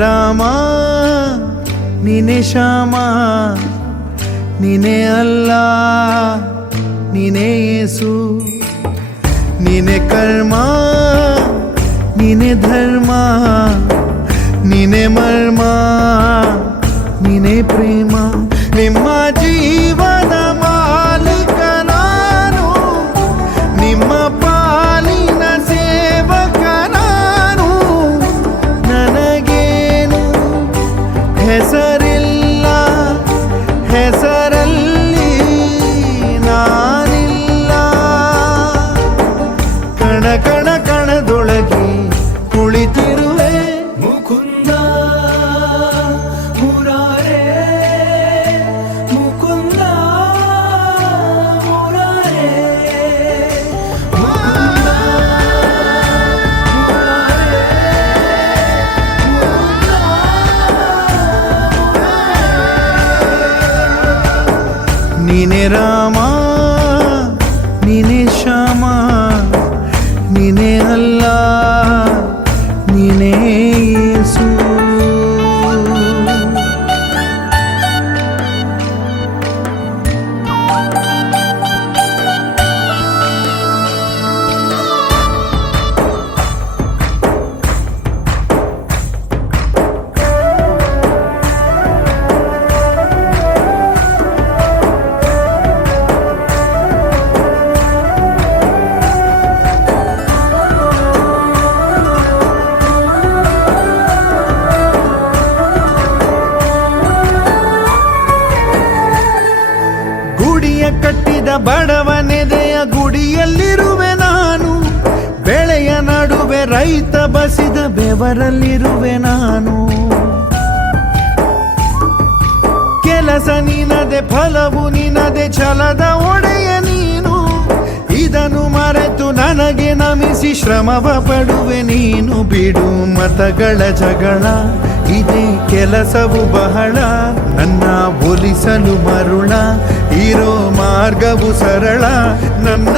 ರಾಮ ನೀನೆ ಶ್ಯಾಮ, ನೀನೆ ಅಲ್ಲ ನೀನೆ ಯೇಸು, ನೀನೆ ಕರ್ಮ ನೀನೆ ಧರ್ಮ, ನೀನೆ ಮರ್ಮ ನೀನೆ ಪ್ರೇಮ. ನಿಮ್ಮ ಜೀವನ ಮಾಲೀಕ ನಾನು, ನಿಮ್ಮ ಪಾಲಿನ ಸೇವಕ ನಾನು. ನನಗೇನು ಹೆಸರಿಲ್ಲ, ಹೆಸರಲ್ಲಿ ನಾನಿಲ್ಲ. ಕಣ ಕಣ ಕಣದೊಳಗೆ ಕುಳಿತಿರುವೆ ಮುಕುಂದ ಮುರಾರೇ, ಮುಕುಂದ ಮುರಾರೇ, ಮುಕುಂದ ಮುರಾರೇ. ನೀನೆ ರಾಮ ನೀನೆ ಶ್ಯಾಮ, ನೀನೆ ಅಲ್ಲ ನೀನೇ ಯೇಸು. ಗುಡಿಯ ಕಟ್ಟಿದ ಬಡವನೆದೆಯ ಗುಡಿಯಲ್ಲಿರುವೆ ನಾನು, ಬೆಳೆಯ ನಡುವೆ ರೈತ ಬಸಿದ ಬೆವರಲ್ಲಿರುವೆ ನಾನು. ಕೆಲಸ ನಿನದೆ ಫಲವು ನಿನದೆ ಛಲದ ಒಡೆಯ ನೀನು, ಇದನ್ನು ಮರೆತು ನನಗೆ ನಮಿಸಿ ಶ್ರಮವ ಪಡುವೆ ನೀನು. ಬಿಡು ಮತಗಳ ಜಗಳ, ಇದೇ ಕೆಲಸವು ಬಹಳ, ನನ್ನ ಒಲಿಸಲು ಮರುಳ, ಇರೋ ಮಾರ್ಗವು ಸರಳ. ನನ್ನ